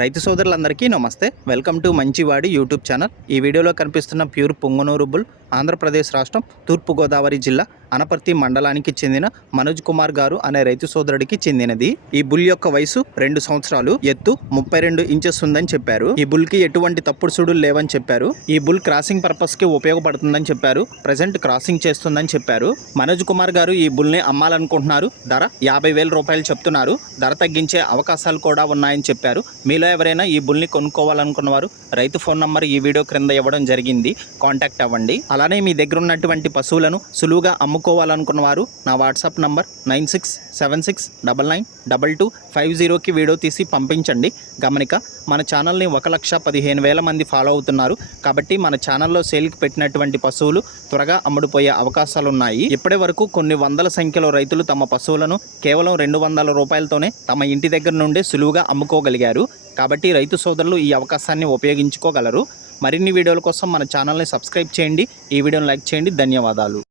రైతు సోదరులందరికీ నమస్తే. వెల్కమ్ టు మంచివాడి యూట్యూబ్ ఛానల్. ఈ వీడియోలో కనిపిస్తున్న ప్యూర్ పొంగనూరు బుల్ ఆంధ్రప్రదేశ్ రాష్ట్రం తూర్పుగోదావరి జిల్లా అనపర్తి మండలానికి చెందిన మనోజ్ కుమార్ గారు అనే రైతు సోదరుడికి చెందినది. ఈ బుల్ యొక్క వయసు 2 సంవత్సరాలు, ఎత్తు 32 ఇంచెస్ ఉందని చెప్పారు. ఈ బుల్ కి ఎటువంటి తప్పుడు సుడులు లేవని చెప్పారు. ఈ బుల్ క్రాసింగ్ పర్పస్ కి ఉపయోగపడుతుందని చెప్పారు. ప్రెజెంట్ క్రాసింగ్ చేస్తుందని చెప్పారు. మనోజ్ కుమార్ గారు ఈ బుల్ ని అమ్మాలనుకుంటున్నారు. ధర 50,000 రూపాయలు చెప్తున్నారు. ధర తగ్గించే అవకాశాలు కూడా ఉన్నాయని చెప్పారు. మీలో ఎవరైనా ఈ బుల్ని కొనుక్కోవాలనుకున్న వారు రైతు ఫోన్ నంబర్ ఈ వీడియో క్రింద ఇవ్వడం జరిగింది. కాంటాక్ట్ అవ్వండి. అలానే మీ దగ్గర ఉన్నటువంటి పశువులను సులువుగా అమ్ముకోవాలనుకున్న వారు నా వాట్సాప్ నంబర్ 9676992250కి వీడియో తీసి పంపించండి. గమనిక, మన ఛానల్ని 1,15,000 మంది ఫాలో అవుతున్నారు. కాబట్టి మన ఛానల్లో సేల్కి పెట్టినటువంటి పశువులు త్వరగా అమ్ముడుపోయే అవకాశాలు ఉన్నాయి. ఇప్పటి వరకు కొన్ని వందల సంఖ్యలో రైతులు తమ పశువులను కేవలం 200 రూపాయలతోనే తమ ఇంటి దగ్గర నుండే సులువుగా అమ్ముకోగలిగారు. కాబట్టి రైతు సోదరులు ఈ అవకాశాన్ని ఉపయోగించుకోగలరు. మరిన్ని వీడియోల కోసం మన ఛానల్ని సబ్స్క్రైబ్ చేయండి. ఈ వీడియోని లైక్ చేయండి. ధన్యవాదాలు.